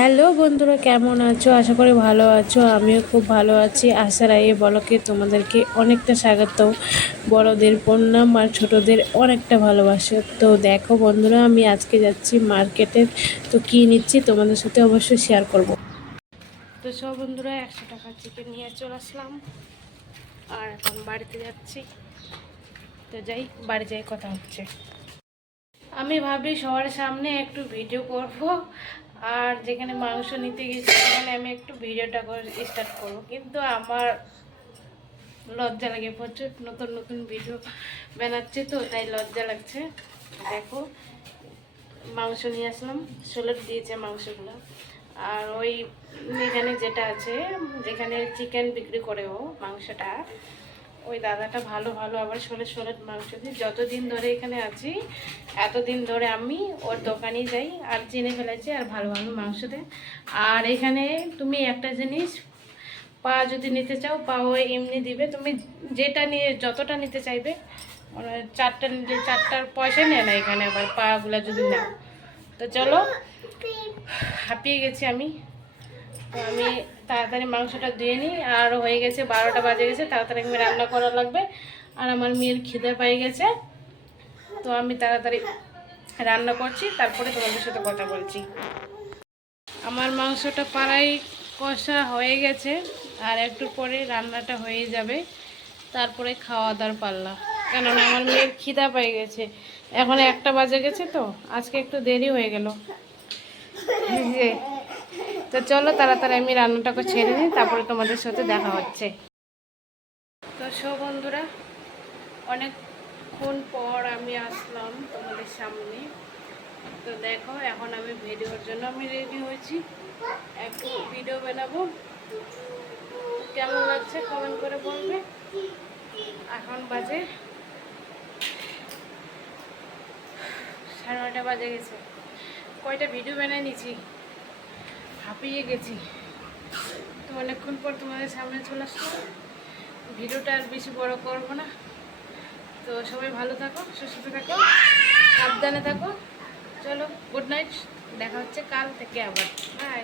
Hello বন্ধুরা, কেমন আছো? আশা করি ভালো আছো। আমিও খুব ভালো আছি। আশার এই বলকে তোমাদেরকে অনেকটা স্বাগত। বড়দের প্রণাম আর ছোটদের অনেকটা ভালোবাসা। তো দেখো বন্ধুরা, আমি আজকে যাচ্ছি মার্কেটে। তো কী নিচ্ছি তোমাদের সাথে অবশ্যই শেয়ার করব। তো সব বন্ধুরা 100 টাকার চিকেন নিয়ে চলে আসলাম, আর এখন বাড়িতে যাচ্ছি। তো যাই, বাড়ি যাই, কথা হচ্ছে। আমি ভাবি সবার সামনে একটু ভিডিও করব, আর যেখানে মাংস নিতে গেছি সেখানে আমি একটু ভিডিওটা করে স্টার্ট করব, কিন্তু আমার লজ্জা লাগে প্রচুর। নতুন নতুন ভিডিও বানাচ্ছি তো তাই লজ্জা লাগছে। দেখো, মাংস নিয়ে আসলাম, সোলট দিয়েছে মাংসগুলো। আর ওই এখানে যেটা আছে, যেখানে চিকেন বিক্রি করে ও মাংসটা, ওই দাদাটা ভালো ভালো আবার সোলট মাংস দিই। যতদিন ধরে এখানে আছি এতদিন ধরে আমি ওর দোকানেই যাই, আর চিনে ফেলেছি, আর ভালো ভালো মাংস দেয়। আর এখানে তুমি একটা জিনিস, পা যদি নিতে চাও পাও এমনি দিবে, তুমি যেটা নিয়ে যতটা নিতে চাইবে। মানে 4টা নিলে 4টার পয়সা নেয় না এখানে, আবার পাগুলা যদি নাও। তো চলো, হাঁপিয়ে গেছি আমি। তো আমি তাড়াতাড়ি মাংসটা ধুয়ে নিই, আর হয়ে গেছে 12টা বাজে গেছে, তাড়াতাড়ি আমি রান্না করা লাগবে। আর আমার মেয়ের খিদে পেয়ে গেছে, তো আমি তাড়াতাড়ি রান্না করছি, তারপরে তোমাদের সাথে কথা বলছি। আমার মাংসটা প্রায় কষা হয়ে গেছে, আর একটু পরে রান্নাটা হয়ে যাবে, তারপরে খাওয়া দাওয়ার পাল্লা। কেননা আমার মেয়ের খিদা পেয়ে গেছে, এখন 1টা বাজে গেছে, তো আজকে একটু দেরি হয়ে গেল। তো চলো তাড়াতাড়ি আমি রান্নাটাকে ছেড়ে নিই, তারপরে তোমাদের সাথে দেখা হচ্ছে। তো সব বন্ধুরা, অনেকক্ষণ পর আমি আসলাম তোমাদের সামনে। তো দেখো, এখন আমি ভিডিওর জন্য আমি রেডি হয়েছি, একটু ভিডিও বানাবো। কেমন লাগছে কমেন্ট করে বলবে। এখন বাজে 9:30 বাজে গেছে। কয়টা ভিডিও বানিয়ে নিয়েছি, হাঁপিয়ে গেছি। তো অনেকক্ষণ পর তোমাদের সামনে চলে আসলাম। ভিডিওটা আর বেশি বড় করবো না। তো সবাই ভালো থাকো, সুস্থ থাকো, সাবধানে থাকো। চলো, গুড নাইট, দেখা হচ্ছে কাল থেকে আবার। বাই।